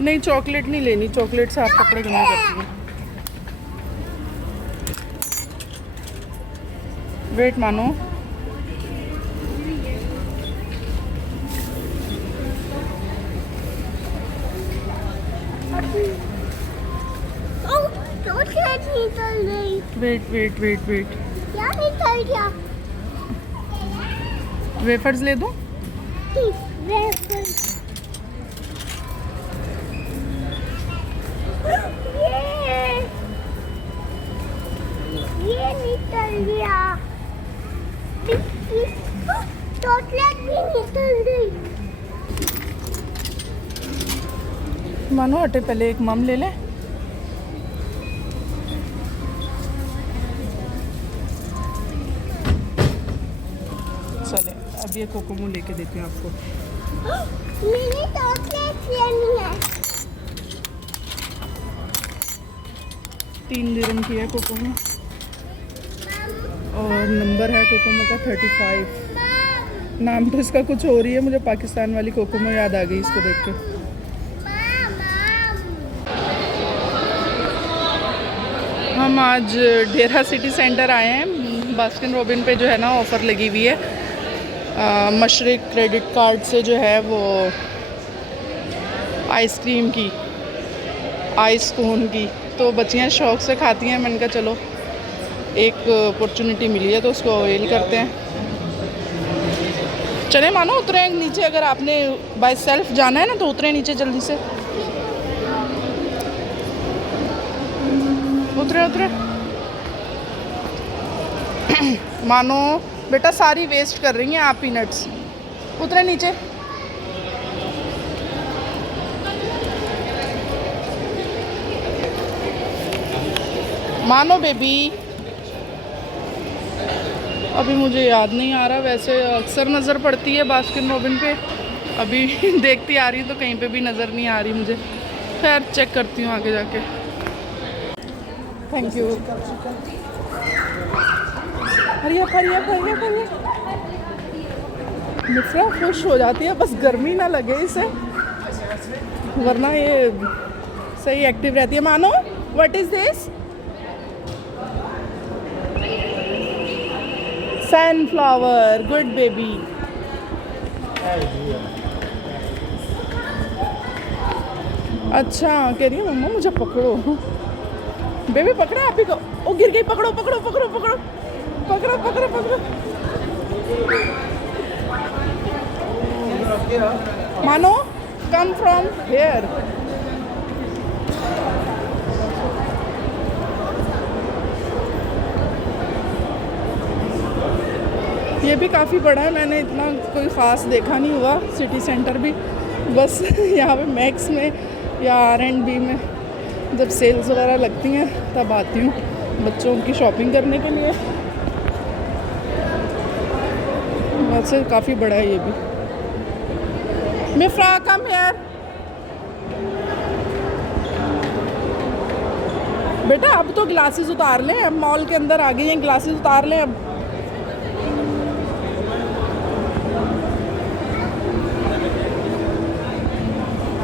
नहीं चॉकलेट नहीं लेनी, चॉकलेट से आप कपड़े गंदे करती हैं। वेट मानो। वेट वेट वेट वेट, क्या निकल गया? वेफर्स ले दूं? ये निकल गया। चॉकलेट भी निकल गई। मानो हटे, पहले एक मम ले ले। चले अब ये कोकोमो लेके देते हैं आपको। मैंने चॉकलेट लेनी है। 3 दिरहम की है कोकोमो और नंबर है कोकोमो का 35। नाम तो इसका कुछ और ही है, मुझे पाकिस्तान वाली कोकोमो याद आ गई इसको देख के। हम आज डेरा सिटी सेंटर आए हैं। बास्किन रॉबिन पे जो है ना ऑफ़र लगी हुई है, मशरिक क्रेडिट कार्ड से जो है वो आइसक्रीम की, आइस कोन की, तो बच्चियां शौक़ से खाती हैं। मैंने कहा चलो एक अपॉर्चुनिटी मिली है तो उसको अवेल करते हैं। चले मानो उतरे नीचे, अगर आपने बाय सेल्फ जाना है ना तो उतरे नीचे जल्दी से। उतरे उतरे। मानो बेटा सारी वेस्ट कर रही हैं आप पीनट्स। उतरे नीचे। मानो बेबी। अभी मुझे याद नहीं आ रहा, वैसे अक्सर नज़र पड़ती है बास्किन रॉबिन पे, अभी देखती आ रही तो कहीं पे भी नज़र नहीं आ रही मुझे। खैर चेक करती हूँ आगे जाके। Thank you. हरिया हरिया हरिया हरिया। मिफ्रा खुश हो जाती है, बस गर्मी ना लगे इसे, वरना ये सही एक्टिव रहती है। मानो what is this? Sunflower. Good baby. अच्छा कह रही है मम्मा मुझे पकड़ो। बेबी पकड़ा आप ही को। ओ गिर गई। पकड़ो पकड़ो पकड़ो पकड़ो पकड़ो पकड़ो पकड़ो। मानो कम फ्रॉम हेयर। ये भी काफ़ी बड़ा है, मैंने इतना कोई ख़ास देखा नहीं हुआ सिटी सेंटर भी। बस यहाँ पे मैक्स में या R&B में जब सेल्स वगैरह लगती हैं तब आती हूँ बच्चों की शॉपिंग करने के लिए। वैसे काफ़ी बड़ा है ये भी। मिफ्रा कम यार। बेटा अब तो ग्लासेस उतार लें, अब मॉल के अंदर आ गई हैं, ग्लासेस उतार लें अब।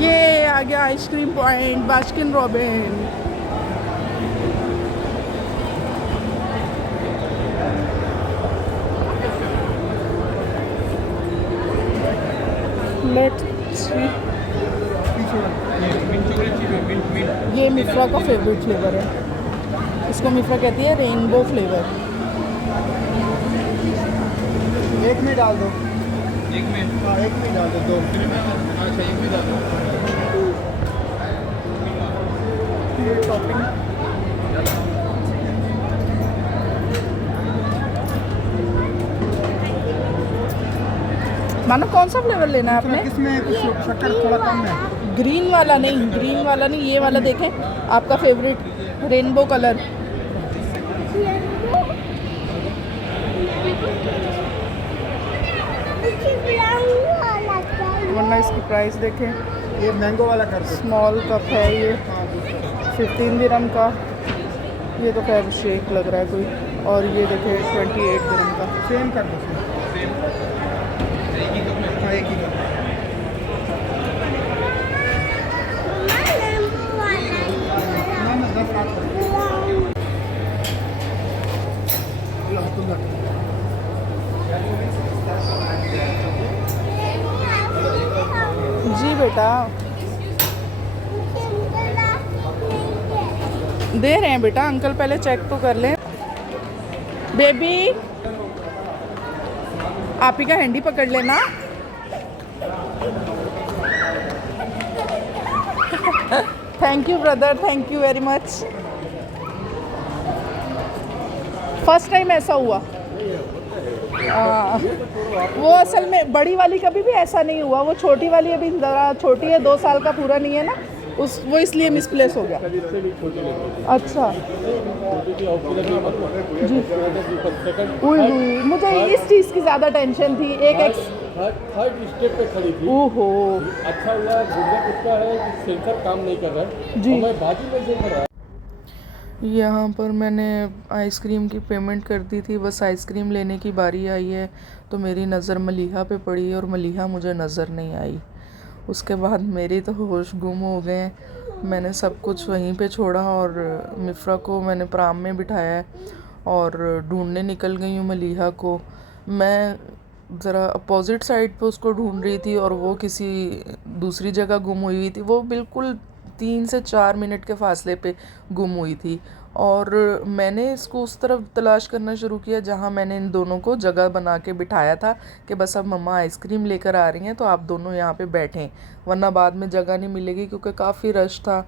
ये आ गया ice cream point Baskin robin. Let's see. ये मिफ्रा का फेवरेट फ्लेवर है, इसको मिफ्रा कहती है रेनबो फ्लेवर। एक में डाल दो। एक में? हाँ एक में डाल दो। 2 अच्छा एक में डाल दो। ये टॉपिंग मानो कौन सा फ्लेवर लेना है आपने? इसमें कुछ शक्कर थोड़ा कम है। ग्रीन वाला नहीं, ग्रीन वाला नहीं, ये वाला देखें आपका फेवरेट रेनबो कलर। वरना इसकी प्राइस देखें। ये मैंगो वाला कर दो। स्मॉल कप है ये 15 दिरहम का। ये तो खैर शेक लग रहा है कोई। और ये देखें 28 दिरहम का। सेम कर दो। हाँ एक ही कर दो। जी बेटा, दे रहे हैं बेटा, अंकल पहले चेक तो कर लें। बेबी, आप ही का हैंडी पकड़ लेना। Thank you brother, thank you very much. First time ऐसा हुआ। वो असल में बड़ी वाली कभी भी ऐसा नहीं हुआ, वो छोटी वाली अभी ज़रा छोटी है, 2 साल का पूरा नहीं है ना, वो इसलिए मिसप्लेस हो गया। अच्छा जी, हुई मुझे इस चीज़ की ज़्यादा टेंशन थी। थर्ड स्टेप पे खड़ी थी। ओहो, अच्छा हुआ गुर्दा कुत्ता है कि सेंसर काम नहीं कर रहा है जी। और मैं बाजू में से कर रहा। यहाँ पर मैंने आइसक्रीम की पेमेंट कर दी थी, बस आइसक्रीम लेने की बारी आई है तो मेरी नज़र मलीहा पे पड़ी और मलीहा मुझे नज़र नहीं आई। उसके बाद मेरी तो होश गुम हो गए हैं। मैंने सब कुछ वहीं पे छोड़ा और मिफ्रा को मैंने प्राम में बिठाया है और ढूंढने निकल गई हूँ मलीहा को। मैं ज़रा अपोजिट साइड पे उसको ढूंढ रही थी और वो किसी दूसरी जगह गुम हुई थी। वो बिल्कुल 3 से 4 मिनट के फासले पे गुम हुई थी और मैंने इसको उस तरफ तलाश करना शुरू किया जहाँ मैंने इन दोनों को जगह बना के बिठाया था कि बस अब मम्मा आइसक्रीम लेकर आ रही हैं तो आप दोनों यहाँ पे बैठें, वरना बाद में जगह नहीं मिलेगी, क्योंकि काफ़ी रश था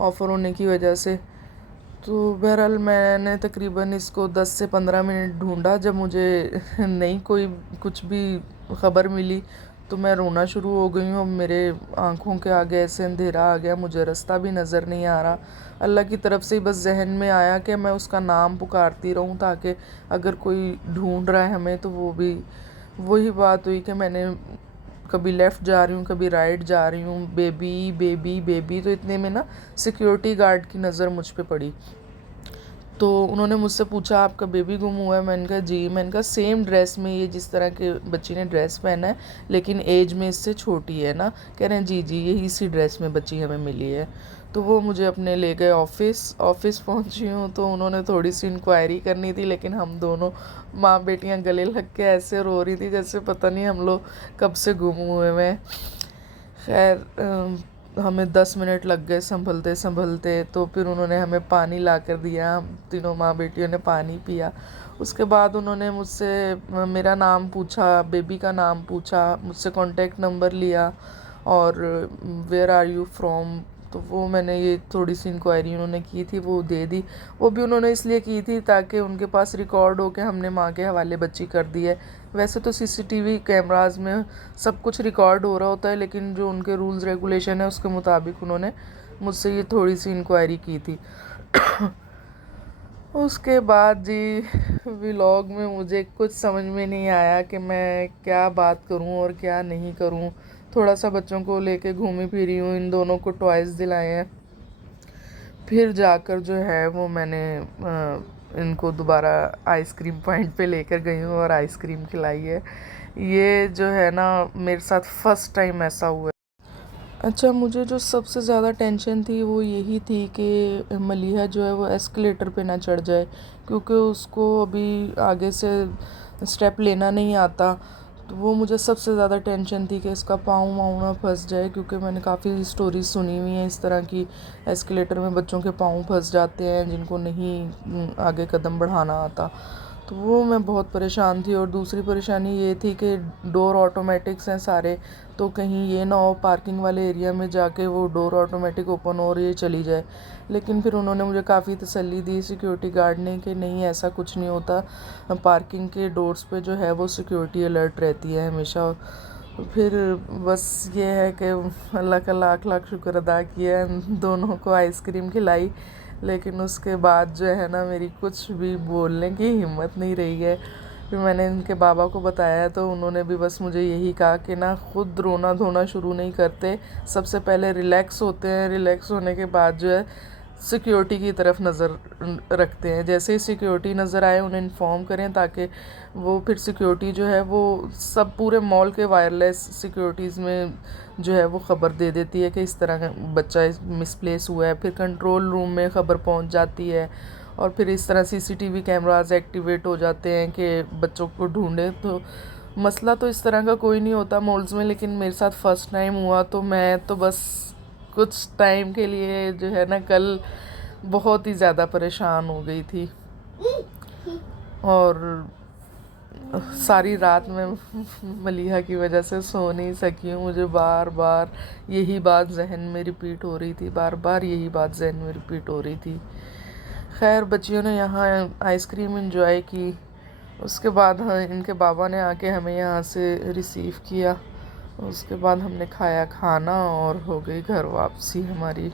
ऑफ़र होने की वजह से। तो बहरहाल मैंने तकरीबन इसको 10 से 15 मिनट ढूंढा। जब मुझे नहीं कोई कुछ भी ख़बर मिली तो मैं रोना शुरू हो गई हूँ। अब मेरे आँखों के आगे ऐसे अंधेरा आ गया, मुझे रास्ता भी नज़र नहीं आ रहा। अल्लाह की तरफ से बस जहन में आया कि मैं उसका नाम पुकारती रहूँ ताकि अगर कोई ढूंढ रहा है हमें तो वो भी। वही बात हुई कि मैंने कभी लेफ़्ट जा रही हूँ, कभी राइट जा रही हूँ, बेबी बेबी बेबी। तो इतने में ना सिक्योरिटी गार्ड की नज़र मुझ पे पड़ी। तो उन्होंने मुझसे पूछा आपका बेबी गुम हुआ है? मैंने कहा जी। मैंने कहा सेम ड्रेस में, ये जिस तरह के बच्ची ने ड्रेस पहना है लेकिन एज में इससे छोटी है ना? कह रहे हैं जी जी यही इसी ड्रेस में बच्ची हमें मिली है। तो वो मुझे अपने ले गए ऑफ़िस पहुंची हूँ तो उन्होंने थोड़ी सी इंक्वायरी करनी थी, लेकिन हम दोनों माँ बेटियाँ गले लग के ऐसे रो रही थी जैसे पता नहीं हम लोग कब से गुम हुए हैं। खैर हमें 10 मिनट लग गए संभलते संभलते। तो फिर उन्होंने हमें पानी ला कर दिया, हम तीनों माँ बेटियों ने पानी पिया। उसके बाद उन्होंने मुझसे मेरा नाम पूछा, बेबी का नाम पूछा, मुझसे कॉन्टेक्ट नंबर लिया और वेयर आर यू फ्रॉम। तो वो मैंने ये थोड़ी सी इंक्वायरी उन्होंने की थी वो दे दी। वो भी उन्होंने इसलिए की थी ताकि उनके पास रिकॉर्ड हो के हमने माँ के हवाले बच्ची कर दी है। वैसे तो सीसीटीवी कैमराज में सब कुछ रिकॉर्ड हो रहा होता है, लेकिन जो उनके रूल्स रेगुलेशन है उसके मुताबिक उन्होंने मुझसे ये थोड़ी सी इंक्वायरी की थी। उसके बाद जी व्लॉग में मुझे कुछ समझ में नहीं आया कि मैं क्या बात करूं और क्या नहीं करूं। थोड़ा सा बच्चों को लेके घूमी फिरी हूँ, इन दोनों को टॉयज़ दिलाए हैं। फिर जाकर जो है वो मैंने इनको दोबारा आइसक्रीम पॉइंट पे लेकर गई हूँ और आइसक्रीम खिलाई है। ये जो है ना मेरे साथ फ़र्स्ट टाइम ऐसा हुआ है। अच्छा, मुझे जो सबसे ज़्यादा टेंशन थी वो यही थी कि मलीहा जो है वो एस्केलेटर पे ना चढ़ जाए, क्योंकि उसको अभी आगे से स्टेप लेना नहीं आता। तो वो मुझे सबसे ज़्यादा टेंशन थी कि इसका पाँव वाँव ना फंस जाए, क्योंकि मैंने काफ़ी स्टोरीज सुनी हुई हैं इस तरह की, एस्केलेटर में बच्चों के पाँव फंस जाते हैं जिनको नहीं आगे कदम बढ़ाना आता। तो वो मैं बहुत परेशान थी। और दूसरी परेशानी ये थी कि डोर ऑटोमेटिक्स हैं सारे, तो कहीं ये ना हो पार्किंग वाले एरिया में जाके वो डोर ऑटोमेटिक ओपन हो और ये चली जाए। लेकिन फिर उन्होंने मुझे काफ़ी तसल्ली दी सिक्योरिटी गार्ड ने कि नहीं ऐसा कुछ नहीं होता, पार्किंग के डोर्स पे जो है वो सिक्योरिटी अलर्ट रहती है हमेशा। फिर बस ये है कि अल्लाह का लाख लाख शुक्र अदा किया, दोनों को आइसक्रीम खिलाई। लेकिन उसके बाद जो है ना मेरी कुछ भी बोलने की हिम्मत नहीं रही है। फिर मैंने इनके बाबा को बताया तो उन्होंने भी बस मुझे यही कहा कि ना खुद रोना धोना शुरू नहीं करते, सबसे पहले रिलैक्स होते हैं, रिलैक्स होने के बाद जो है सिक्योरिटी की तरफ नज़र रखते हैं। जैसे ही सिक्योरिटी नज़र आए उन्हें इन्फॉर्म करें ताकि वो फिर सिक्योरिटी जो है वो सब पूरे मॉल के वायरलेस सिक्योरिटीज़ में जो है वो ख़बर दे देती है कि इस तरह का बच्चा मिसप्लेस हुआ है। फिर कंट्रोल रूम में ख़बर पहुंच जाती है और फिर इस तरह सीसीटीवी कैमरास एक्टिवेट हो जाते हैं कि बच्चों को ढूंढें। तो मसला तो इस तरह का कोई नहीं होता मॉल्स में, लेकिन मेरे साथ फ़र्स्ट टाइम हुआ तो मैं तो बस कुछ टाइम के लिए जो है ना कल बहुत ही ज़्यादा परेशान हो गई थी। और सारी रात में मलीहा की वजह से सो नहीं सकी हूँ। मुझे बार बार यही बात जहन में रिपीट हो रही थी, बार बार यही बात जहन में रिपीट हो रही थी। खैर बच्चियों ने यहाँ आइसक्रीम एंजॉय की, उसके बाद इनके बाबा ने आके हमें यहाँ से रिसीव किया, उसके बाद हमने खाया खाना और हो गई घर वापसी हमारी।